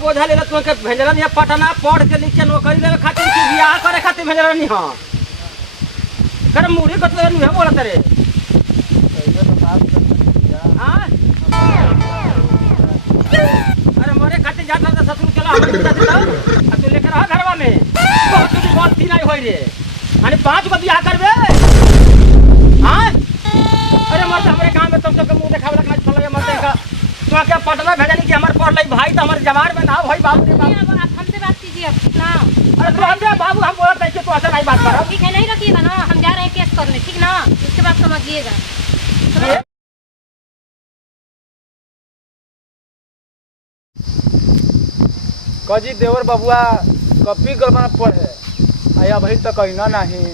बोझा ले तुम के भेजला नहीं पटना पढ़ के लिख के नौकरी लेवे खातिर कि बियाह करे खातिर भेजला नहीं हां कर मुड़ी को तो नहीं बोलत रे कैसे तो बात कर दिया हां अरे मोरे खातिर जात ना ससुर चला हम बुझा देता आ तू लेकर आ घरवा में बहुत तुझी बात थी नहीं होई रे अरे 5 को बियाह करबे हां अरे मत हमरे गांव में तुम सब के मुंह देखावला ना चले मत का तो क्या पटना भेजनी कि हमार पढ़ लई भाई तो हमारे जवान में ना भाई बाबू रे बाबू आप हमसे बात कीजिए ना। अरे तू हमसे बाबू हम बोलत है कि तू ऐसा नहीं बात कर ठीक है नहीं रखिएगा ना, हम जा रहे हैं केस करने, ठीक ना, इसके बाद समझिएगा। कजी देवर बबुआ कॉपी गलबा पढ़े आया भाई तो कहना नहीं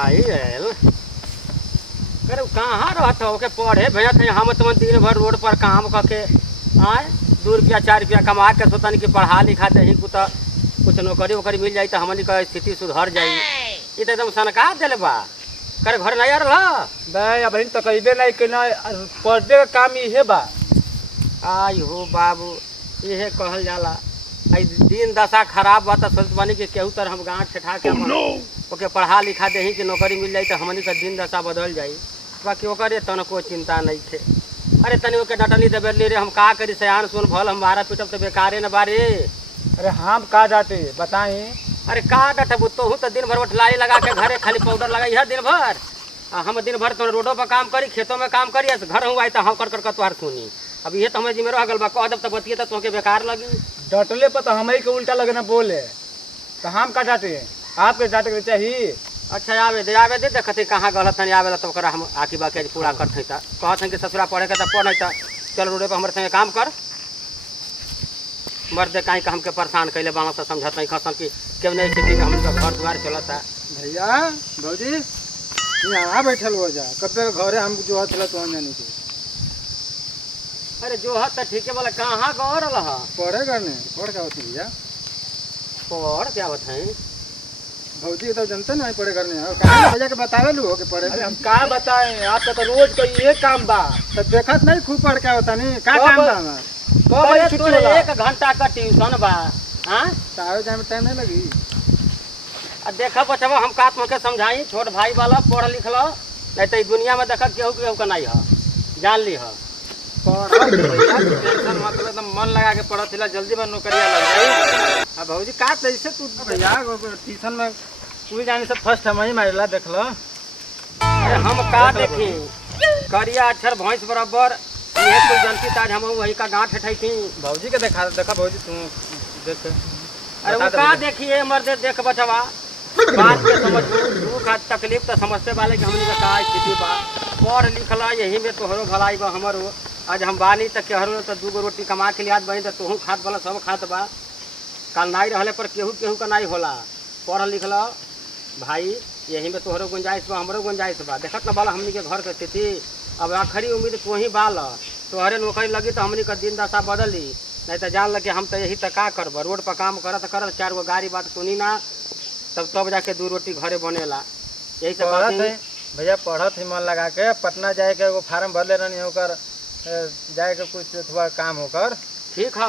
आई रेल करे कहाँ रहत हो के पढ़े भैया थे हम तुम दिन भर रोड पर काम करके आए 2 रुपया 4 रुपया कमा के सोचनी कि पढ़ा लिखा दही कुछ नौकरी वोकरी मिल जाई तो हमनी का स्थिति सुधर जाई ये तो एकदम सनका दिले बा करे घर नहीं आ रहा नहीं अब तो कहबे नहीं कि पढ़े का काम इहे बा आई हो बाबू ये कहल जाला आई दिन दशा खराब बा तो सोच बनी कि केहू तर हम गाँठ ठेठा के ओके पढ़ा लिखा दही कि नौकरी मिल जाई तो हमनी का दिन दशा बदल जाई बाकी ओकरे तनको चिंता नहीं थे अरे तनी ओके डटनी दबेली रे हम का करी सयान सुन भल हम मारा पीटब तो बेकारे न बारे अरे हम का जाते बताई अरे का डटबू तो हूँ तो दिन भर उठलाई लगा के घरे खाली पाउडर लगाई है दिन भर हम दिन भर तो रोडों पर काम करी खेतों में काम करी घर हूँ आई तो हम कर तुहार सुनी अब ये तो हमें जिम्मे रह गल बा कह दब तो बतिए तो तुमके बेकार लगी डटले पर तो हमें के उल्टा लगना बोले तो हम का जाते आपके जाते के चाहिए अच्छा आवे दे देखते कहाँ गलत है आवेला तो हम आखिर बाकी पूरा करते कहत हैं कि ससुरा पढ़े के तो पढ़ तो चल रोडे पर हमारे संगे काम कर मर्द कहीं का हमके परेशान कैले बाबा से समझत नहीं खसन कि क्यों नहीं खेती में हमका घर द्वार चलता भैया भौजी यहाँ बैठल हो जा कब घरे हम जो है तो जाने के अरे जो है तो ठीक है बोला कहाँ गौ रहा पढ़े करने पढ़ क्या होती भैया पढ़ क्या बताएं भौजी तो जनते नहीं पढ़े करने भैया के बतावे लो कि पढ़े हम का बताएं आपका तो रोज का ये काम बा तो देखत नहीं खूब पढ़ क्या होता नहीं का काम बा तो 1 घंटा का ट्यूशन बा हाँ तावे जाए में टाइम नहीं लगी देखा बचवा हम का तुमके समझाई छोट भाई वाला पढ़ लिख लो नहीं तो दुनिया में देखा केहू केहू का नहीं है जान ली है मतलब मन लगा के पढ़त जल्दी में नौकरिया लग जाई अब भौजी का ऐसे तू भैया ट्यूशन में कोई जाने से फर्स्ट हम ही मारेला देख लो अरे हम का देखी करिया अक्षर भैंस बराबर ये कोई जनती ताज हम वही का गांठ ठठाई थी भौजी के देखा भौजी तू देख अरे वो का देखिए मर्द देख बचवा बात के समझ दुख तकलीफ तो समझते वाले कि हमने का स्थिति बा पढ़ लिखला यही में तोहरो भलाई बा हमारो आज हम बानी तो केहरो तो 2 रोटी कमा के लियात बनी तो तोहू खात वाला सब खात बा कल नहीं रहले पर केहू केहू का नहीं होला पढ़ लिखला भाई यही में तोहरो गुंजाइश बा हमरो गुंजाइश बा देखत ना बाला हमनी के घर के स्थिति अब आखिरी उम्मीद तो ही बाल तोहरे नौकरी लगी तो हमनी का दिन दशा बदली नहीं तो जान लगे हम तो यही तक का करब रोड पर काम करत 4 गो गाड़ी बात सुनी ना तब जाके 2 रोटी घरे बनेला यही सब बात है भैया पढ़त ही मन लगा के पटना जाए के एगो फार्म भर ले रहनी होकर जाए के कुछ थोड़ा काम होकर ठीक है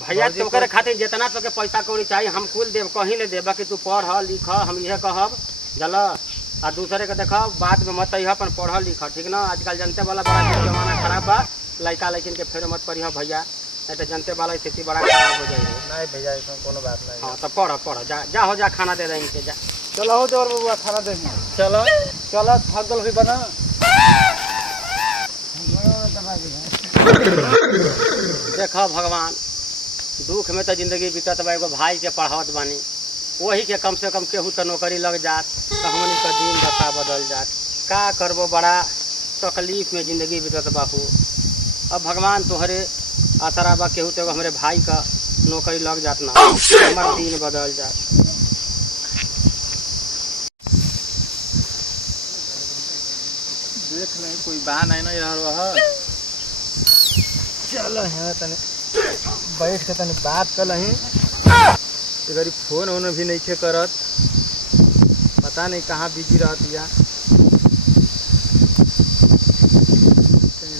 भैया तुमके खातिर जितना तो के पैसा कौड़ी चाहिए हम कुल देव कहीं ले देबा कि तू पढ़ लिख हम यह कहब जल आ दूसरे के देख बात में मत अपन पढ़ लिख ठीक ना आजकल जनते वाला बड़ा जमाना खराब बा लड़का लेकिन के फेर मत पढ़ी भैया नहीं तो जनते वाला स्थिति बड़ा खराब हो जाएगी नहीं भैया इसमें कोनो बात नहीं हाँ तो पढ़ जा हो जा खाना दे देंगे जा चलो हो जोर बबुआ खाना दे चलो चलो थकल भी बना देखा भगवान दुख में तो जिंदगी बीतत बा एगो भाई के पढ़ावत बानी वही के कम से कम केहू तो नौकरी लग जात तो हमनी का दिन दशा बदल जात का करबो बड़ा तकलीफ में जिंदगी बीतत बाहू अब भगवान तोहरे आसरा बा केहू तो हमारे भाई का नौकरी लग जात ना हमारा दिन बदल जात देख नहीं कोई बात नहीं ना यार चलो यहाँ तने बैठ के तने बात कर लही इधर फोन वोन भी नहीं थे करत पता नहीं कहाँ बिजी रहती या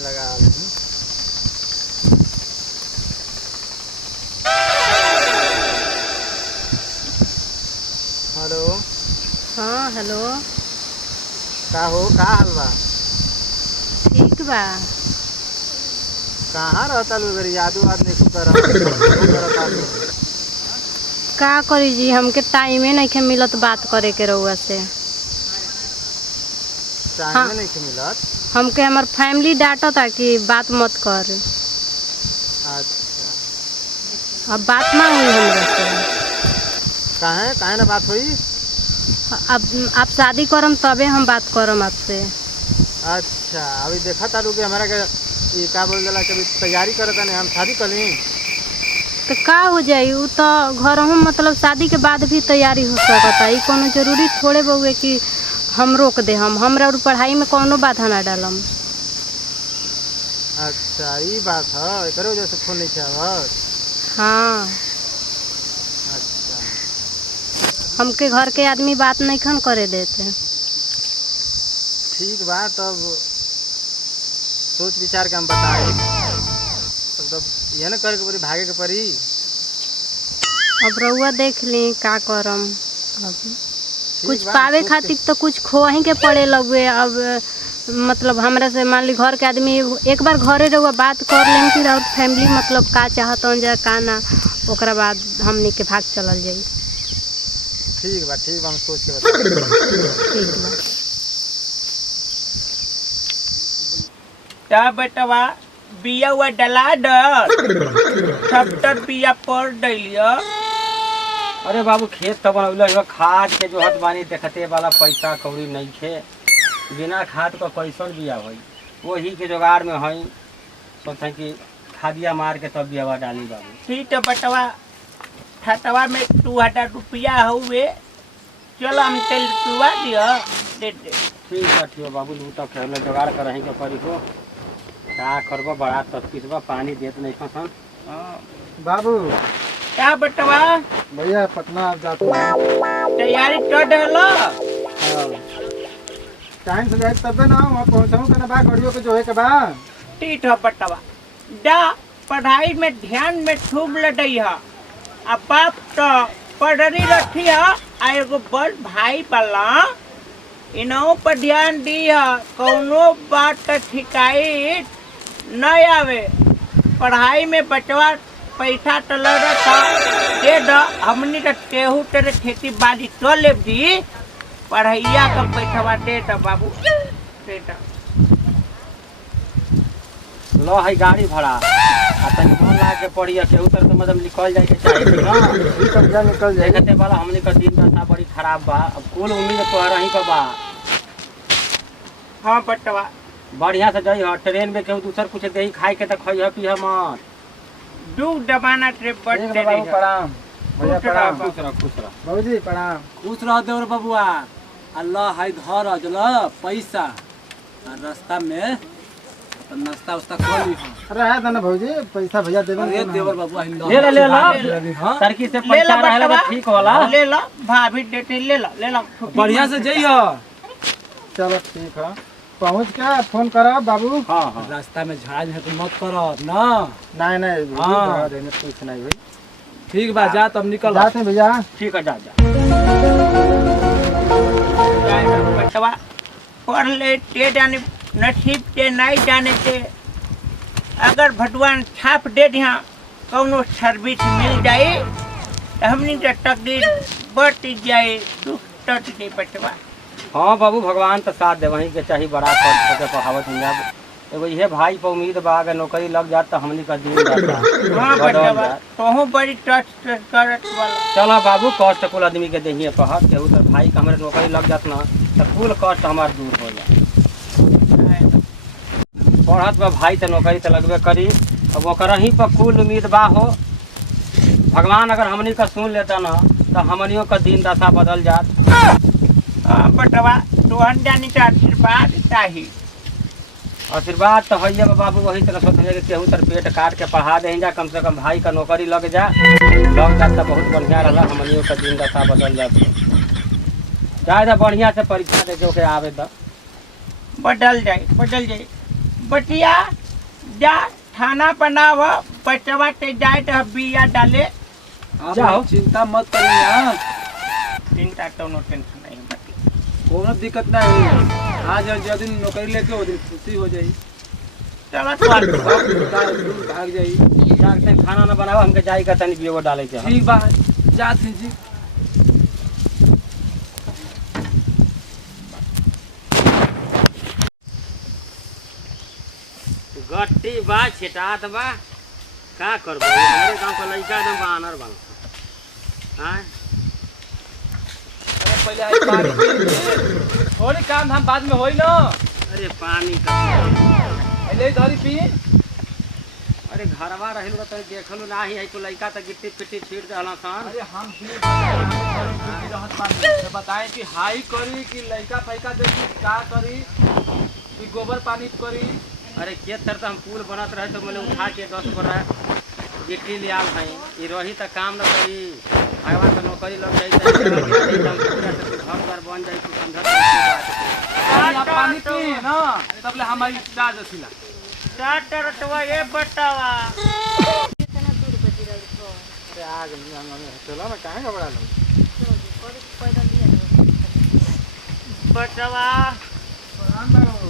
लगा हाँ हेलो। का हो, का हाल बा? ठीक बा। कहाँ रहता लोग यादो आज नहीं करता का करी जी, हमके टाइमे नहीं मिलत बात करे के रउआ से। टाइम नहीं मिलत। हमके हमार फैमिली डांटता कि बात मत कर। अच्छा, अब बात ना हुई हमरा से। काहे काहे ना बात हुई? अब आप शादी करम तबे हम बात करम आपसे। अच्छा, अभी देखा तारू कि हमारा के ये का बोल जाला कि अभी तैयारी करता नहीं, हम शादी कर ली तो का हो जाई, उ तो घर हम मतलब शादी के बाद भी तैयारी हो सकता। ई कोनो जरूरी थोड़े बउए कि हम रोक दे। हमरा और पढ़ाई में कोनो बाधा ना डालम। अच्छा, ये बात है, एकरे वजह से फोन नहीं आवत। हाँ, अच्छा, हमके घर के आदमी बात नहीं खन करे देते। ठीक बा, तब सोच विचार के हम बताए। तब ये ना करे के पड़ी, भागे के पड़ी। अब रउआ देख ली का करम। अब कुछ बा, पावे सोच खातिर तो कुछ खोही के पड़े लगे। अब मतलब हमरा से मान ली घर के आदमी एक बार घरे रहुआ बात कर लें, फिर और फैमिली मतलब का चाहत जा का ना, ओकरा बाद हमनी के भाग चलल जाई। ठीक बा, हम सोच के बताए। ठीक बा। ता बेटवा बिया हुआ डला डर बिया पड़ डलिया। अरे बाबू खेत तो बनौले खाद के जो हत बानी देखते वाला पैसा कौड़ी नहीं खे। बिना खाद का कैसन बिया होई, वही के जुगाड़ में हई। सोचे कि खादिया मार के तब बियावा डाली बाबू। ठीक है बेटवा, खतवा में 2000 रुपया हुए, चलो हम तेल पिवा दिया दे दे। ठीक है बाबू, लू तक खेल जुगाड़ कर रही के पड़ी हो। का करबो, बड़ा तस्कीसबा, पानी देत नहीं खसन। बाबू क्या बेटवा भैया पटना आप जाते हैं, तैयारी कर डलो। टाइम से जाए तब ना वहाँ पहुँचाऊँ के ना बा गाड़ियों के जो है के बा। ठीक है बेटवा, जा पढ़ाई में ध्यान में खूब लड़ई है। अब बाप तो पढ़री रखी है, आ एगो बड़ भाई वाला इनों पर ध्यान दी है। कौनो बात का शिकायत न आवे। पढ़ाई में बचवा पैसा तो लड़ता दे दो, हमनी का केहू तेरे खेती बाड़ी तो ले दी, पढ़ैया का पैसा दे दो बाबू, दे दो। लो है गाड़ी भाड़ा आ तनी मन ला के पड़ी केहू तर तो मतलब निकल जाए के चाहिए ना। ये सब जा निकल जाए। देखते वाला हमने का दिन दशा बड़ी खराब बा। अब कुल उम्मीद तोहरा ही पर बा। हाँ बटवा, बढ़िया से जाई हो, ट्रेन में केहू दूसर कुछ दही खाए के तो खइह पीह मत। दूध दबाना ट्रे बट ठीक दे है बाबू, रही प्रणाम भैया, प्रणाम। खुश रह खुश रह। बाबूजी प्रणाम। खुश रह देवर बबुआ। अल्लाह है घर अजल पैसा आ रास्ता में अपन नाश्ता उस्ता कर ली। अरे है ना भौजी, पैसा भैया देवे अरे देवर बबुआ ले लो हाँ सरकी से ले लो पैसा रहला बटवा, तो ठीक होला। ले लो भाभी देते, ले लो बढ़िया से जइयो। चलो ठीक है, पहुँच के फोन करो बाबू। हाँ हाँ, रास्ता में झड़ा झट मत करो ना। नहीं नहीं हाँ। हाँ, देने कुछ नहीं हुई। ठीक बा, जा तब निकल। जाते हैं भैया। ठीक है, जा जा। बटवा पढ़ ले ते जाने, नसीब के नहीं जाने ते। अगर भगवान छाप दे दिया कौनो सर्विस मिल जाए तो हमनी का तकदीर बढ़ जाए, दुख टट जाए बटवा। हाँ बाबू, भगवान तो साथ दे, वहीं के चाहिए बड़ा कर पढ़ावत मिल जाए। एगो ये भाई पर उम्मीद बा, अगर नौकरी लग जात तो हमनी का दिन जाता। हाँ बदल बटवा, जात। तोहू बड़ी टच करत वाला। चलो बाबू, कष्ट कुल आदमी के दहिए कहत केहू तो भाई का हमारे नौकरी लग जात ना तो कुल कष्ट हमार दूर हो जाए। पढ़त बा भाई तो नौकरी तो लगबे करी। अब ओकर ही पर कुल उम्मीद बा हो। भगवान अगर हमनी का सुन लेता ना तो हमनियों का दिन दशा बदल जात। हाँ बटवा, तोहन जाने का आशीर्वाद चाहिए। आशीर्वाद तो है बाबू, वही तरह सोचे कि केहू तर पेट काट के पढ़ा दे जा, कम से कम भाई का नौकरी लग जात तो बहुत बढ़िया रहा। हमनियों का दिन दशा बदल जात। जाए बढ़िया से परीक्षा दे के आवे तो बदल जाए। बटिया जा खाना बनाव, बचवा के जाए तो बिया डाले। जाओ, चिंता मत करिए। चिंता तो नो टेंशन नहीं बटी। कोनो दिक्कत नहीं है। आज जो दिन नौकरी लेके वो दिन खुशी हो जाई। चला तो भाग जाई। जाके खाना ना बनाओ हमके जाई का तनी बियो डाले के ठीक बा जात हैं जी। गट्टी बा छिटात बा का करबो हमारे गांव का लड़का एकदम बानर बन हां अरे पहले आई पानी पी। थोड़ी काम हम बाद में होई ना। अरे पानी का पहले धरी पी। अरे घरवा रहिल त देखलो नाही है तो लड़का त गिट्टी पिट्टी छीट देला सन। अरे हम भी रहत पानी बताएं कि हाई करी कि लइका फैका देखी का करी कि गोबर पानी करी। अरे खेत तर हम पुल बनत रहे तो मैंने उठा के 10 बोरा गिट्टी ले आल है ये रही त काम न करी आवा त नौकरी लग जाई त घर पर बन जाई तू समझत आप पानी पी ना तब ले हमारी इजाजत सिला। डॉक्टर तो ये बतावा कितना दूर बजी रही हो अरे आग में चलो ना काहे घबरा लो। पैदल लिया बतावा प्रणाम बाबू।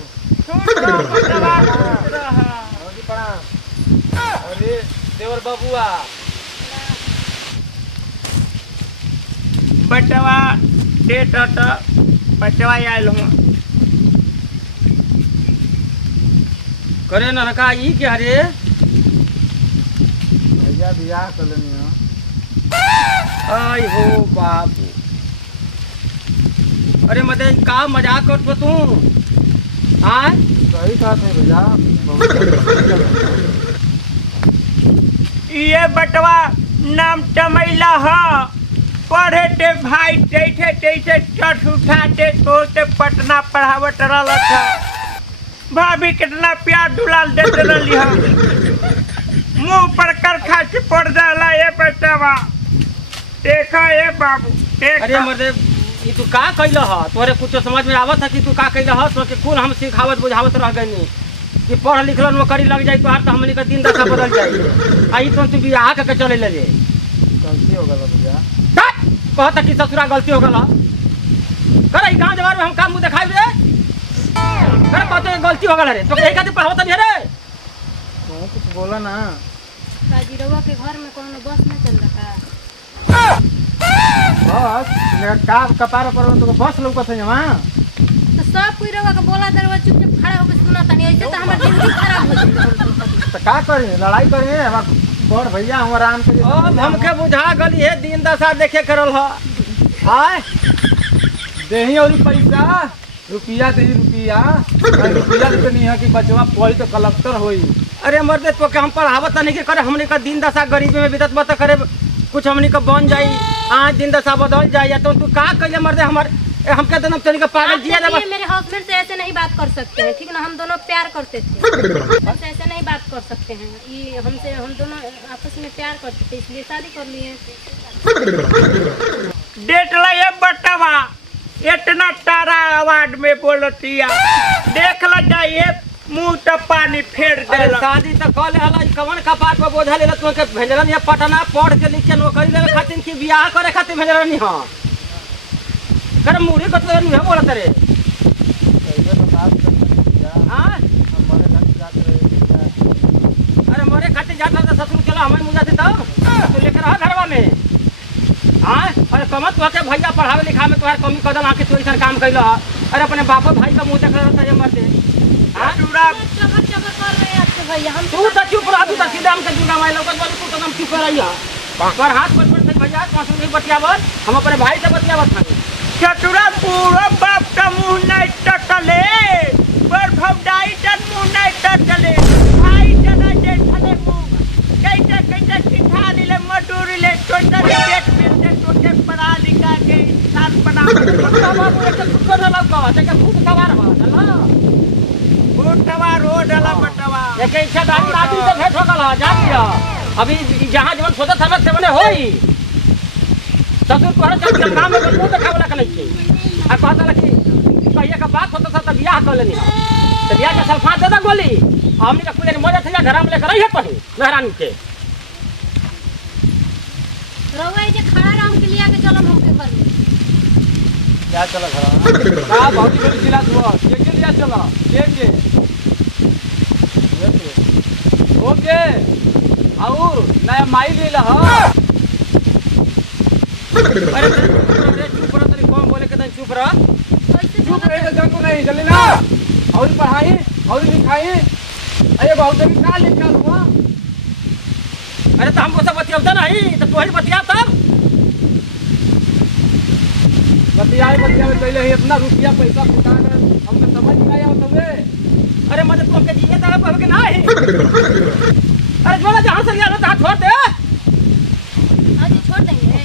छूट रहा बतावा छूट रहा जी प्रणाम। अरे देवर बबुआ बतावा डेट तो बतावा आयल हूँ करे न का ई के हरे भैया बियाह कर लेनी हो। आई हो बाबू अरे मते का मजाक करत तू हां सही बात है भैया बहुत ये बटवा नाम टमैला है पढ़े ते भाई जैसे तैसे चट उठाते तो ते पटना पढ़ावत रहल था भाभी कितना प्यार दुलाल देते रही है मुंह पर करखा से पड़ जाला ये बटवा देखा ये बाबू देखा। अरे मर्दे ई तू का कइला ह तोरे कुछ समझ में आवत है कि तू का कइला ह तो के कुल हम सिखावत बुझावत रह गइनी कि पढ़ लिखल नौकरी लग जाई तो हर तो हमनी का दिन दशा बदल जाई आई तो तू बियाह के चले ले रे गलती हो गई भैया। कहता कि ससुरा गलती हो गला करे गांव जवार में हम काम मुंह दिखाई रे करे कहते गलती हो गला रे तो कहीं खातिर पढ़ावत नहीं रे तू कुछ बोला ना। काजीरवा के घर में कोनो बस न चल रहा बस मेरा का कपार पर तो बस लौकत है वहां। तो सब कोई रवा के बोला दरवा चुपचाप खड़ा होकर सुना तनी ऐसे तो हमार जिंदगी खराब हो जाई। तो का करें लड़ाई करें हमार बड़ भैया हम आराम से ओ हमके बुझा गली है दिन दशा देखे करल ह हाय देही और पैसा रुपया दे रुपया रुपया तो नहीं है कि बचवा पढ़ी तो कलेक्टर होई। अरे मर्दे तो के हम पढ़ावत नहीं के करे हमनी का दिन दशा गरीबी में बीतत बत करे कुछ हमनी का बन जाई आज दिन दशा बदल जाई या तो तू का कइले मर्दे हमर हमके दोनों तरीका पागल जिया आप दे मेरे हस्बैंड से ऐसे नहीं बात कर सकते हैं ठीक ना हम दोनों प्यार करते थे हमसे ऐसे नहीं बात कर सकते हैं ये हमसे हम दोनों आपस में प्यार करते थे इसलिए शादी कर लिए। देख ला ये बटवा इतना तारा आवाज में बोलतिया देख ला जाइए मुंह तक पानी फेर अरे देला। शादी तो कल हला कवन का बात पर बोझा लेला तो के भेजलन या पटना पढ़ के लिख के नौकरी लेवे खातिर की बियाह करे खातिर भेजलन नहीं हां कर मुरी को तो नहीं बोलत रे कैसे तो बात कर सकते भैया। हां हमारे घर जात रहे अरे मोरे खातिर जाता तो ससुर चला हमें मुझे थे तो लेकर आ घरवा में हां अरे कमत तो के भैया पढ़ावे लिखा में तोहार कमी कदम आके तू ऐसा काम कइला अरे अपने बापो भाई का मुंह देख रहा था मर दे हां चूड़ा चबर चबर कर रहे हैं आपके भैया हम तू तो चुप रह तू तो सीधा हमके दुर्गा माई लोग बोल तू तो हम चुप रहिया पर हाथ पर से भैया पांच नहीं बतियावत हम अपने भाई से बतियावत था चतुरा पूरा बाप का मुंह नहीं टटले पर भवडाई जन मुंह नहीं टटले भाई जना जेठले मुंह कैसे कैसे सिखा ले मजदूरी ले छोटा पेट में से छोटे पढ़ा लिखा के इंसान बना बाबू एक कुछ कर लग का ते के खूब सवार बा चलो बटवा रोड वाला बटवा एक इच्छा दादी दादी से भेंट हो गला जा दिया अभी जहां जवन सोचत हमें से बने होई ससुर तोहरा चल काम में मुंह देखावला के नहीं छे आ कहता लगी कहिया का बात होता था तब बियाह कर लेनी तो बियाह के सल्फात दे दा गोली हमनी का कुछ मजा थे घर में लेकर रही पड़ी मेहरानी के रवा ये खड़ा राम के लिए आके चलम हमके घर में क्या चला घर का भौजी को जिला हुआ के लिया चला के ओके और नया माई ले ला अरे चुप रह, तेरी कौन बोले के तन चुप रह। चुप रहे तो जंग को नहीं जल्दी ना और पढ़ाई और लिखाई। अरे बहुत भी का लिखा हुआ। अरे तो हमको सब बतियाता नहीं तो तू ही बतिया तब। बतियाए पहले ही इतना रुपया पैसा फुटा कर हमको समझ नहीं आया तुम्हें। अरे मत तुम के जिए तरह पर के नहीं। अरे जोड़ा जहां से लिया था छोड़ दे। हाँ जी छोड़ देंगे।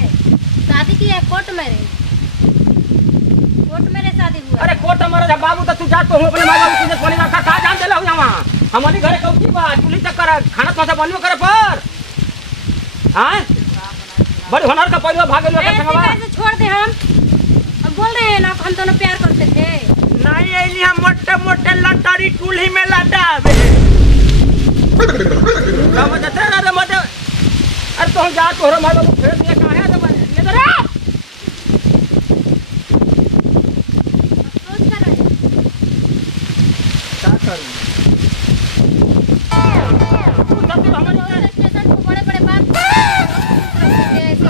शादी की है कोर्ट में रे शादी हुआ। अरे कोर्ट हमारा बाबू तो तू जा तो हूं अपने मां बाबू तुझे पानी रखा का जान देला हूं वहां। हमारी घरे कौची बा चुली तक कर खाना तो बनियो करे पर। हां बड़ी होनर का परिवार भागे लो के संगवा। कैसे छोड़ दे हम बोल रहे हैं ना हम दोनों प्यार करते थे। नहीं ऐली हम मोटे मोटे लटारी चूल्ही में लटावे समझ ते ना रे मत। अरे तो जा तोहरा मां बाबू फेर दिए कहां है तो ले रे। सोच कर रहे क्या करूं तू सब हमारे स्टेशन को बड़े बड़े बात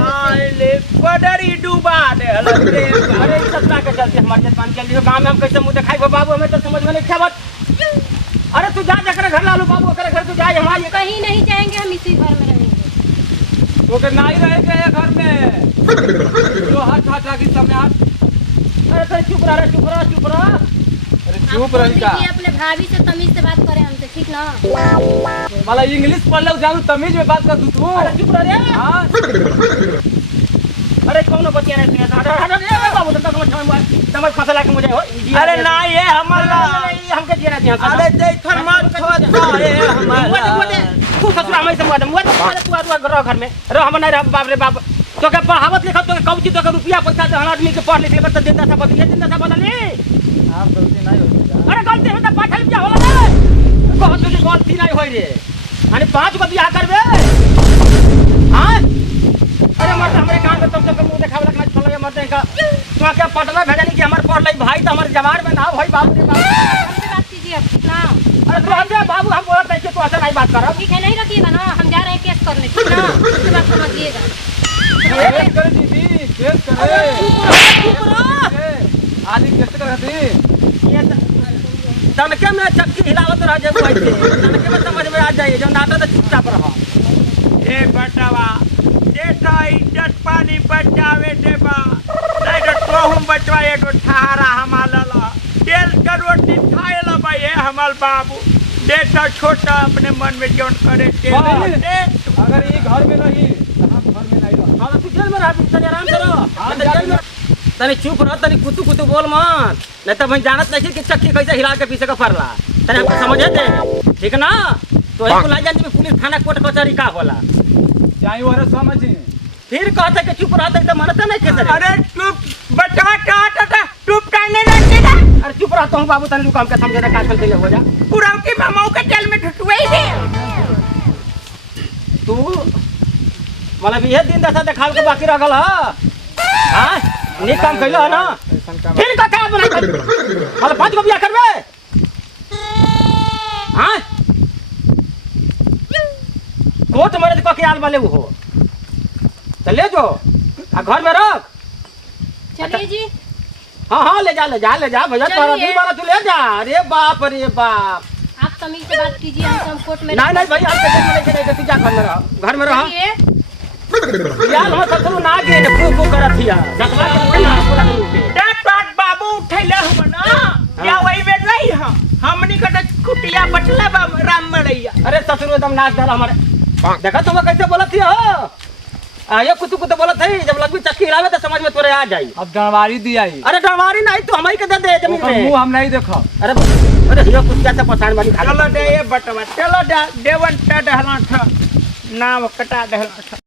आले पडरी डूबा दे हलते। अरे सत्ता के चलते हमारे जब पानी चल रही गांव में हम कैसे मुंह दिखाई बाबू हमें तो समझ में नहीं आवत। अरे तू जा जाकर घर ला लो बाबू करे घर तू जा हमारे कहीं नहीं जाएंगे हम इसी घर में रहेंगे। तो के नहीं रहेंगे ये घर में जो हाथ हाथ रखी सामने हाथ। अरे तो चुप रह चुप रह चुप रह। अरे चुप रही का अपने भाभी से तमीज से बात करें हमसे ठीक ना। वाला इंग्लिश पढ़ लो जानू तमीज में बात कर तू। अरे चुप रह रे। हां अरे कौन बतिया नहीं अरे बाबू तो समझ फसला के मुझे हो। अरे ना ये हमारा हमके जीना दिया। अरे देखन मत छोड़ रे हमारा तू ससुरा में से मत तू रह घर में रह हम नहीं रह बाप रे बाप। तो के पढ़ावत लिखत तो कौची तो के रुपया पैसा दे आदमी के पढ़ लिख ले तो देता सब बतिया दिन सा बोला नहीं। आप गलती नहीं होगी। अरे गलती है तो पाठल क्या होला रे बहुत तुझे गलती नहीं होई रे। अरे 5 को बियाह करबे। हां अरे मत हमरे कान में तुम सब मुंह देखावे लगना चलो मत का तू क्या पटना भेजनी कि हमार पढ़ लई भाई तो हमारे जवान में ना भाई बाबू रे बाबू। हमसे बात कीजिए अब ठीक ना। अरे तू हमसे बाबू हम बोलत है कि तू ऐसा नहीं बात कर। ठीक है नहीं रखिएगा ना हम जा रहे हैं केस करने ठीक ना। उसके बाद समझिएगा। केस करे दीदी केस करे आदि केस करती ये तनके में चक्की हिलावत रह जाए वैसे तनके में समझ में आ जाए जो नाटक तो चुपचाप रहो। ए बटवा बेटा इज्जत पानी बचावे देबा नहीं तो तोहम बचवा एगो ठहरा हमारा तेल का रोटी खाए ला भाई हमार बाबू बेटा छोटा अपने मन में जोन करे अगर ये घर में रही तो हम घर में नहीं रह। हां तू जेल में रह तनी आराम से रह। तनी चुप रह तनी कुतु कुतु बोल मत नहीं तो भाई जानत नहीं कि चक्की कैसे हिला के पीछे का फरला तनी हमको समझे दे ठीक ना। तो ही बुला जाती पुलिस थाना कोर्ट कचहरी का होला चाहे वो समझी फिर कहते कि चुप रहते तो मनते नहीं थे। अरे चुप बचवा टाटा चुप करने लगती ना। अरे चुप रहता हूँ बाबू तनी रुका हमके समझे ना का चलते हो जा पुराव की मामाओं के जेल में ढुटुए थे तू मतलब ये दिन दशा देखाल के बाकी रह गल हां नी काम कइलो है ना फिर का क्या बना मतलब 5 को बियाह करबे। हां कोर्ट मरे को के आल वाले हो तो ले जो आ घर में रख। चलिए जी। हाँ ले जा भैया तोरा दी बारा तू ले जा। अरे बाप आप तमीज से बात कीजिए हम कोर्ट में। नहीं भाई हम जेल में लेके नहीं तू जा घर में रह यार हम ससुर ना गे को करत हिया जतवा के ना पूरा डाट पाट बाबू उठैले हम ना या वही में नहीं हमनी का कुटिया बटला राम मड़ैया। अरे ससुर एकदम नाच डाल हमारे देखा तुम कैसे बोलत हो ये कुतु कुतु बोलत है जब लगभी चक्की हिलावे तो समझ में तोरे आ जाई। अब डरवारी दिया अरे डरवारी नहीं तो हमारी के दे दे जमीन में मुंह हम नहीं देखो। अरे ये कुछ कैसे पहचान वाली चलो दे ये बटवा चलो देवन टा डहला था नाम कटा डहला था।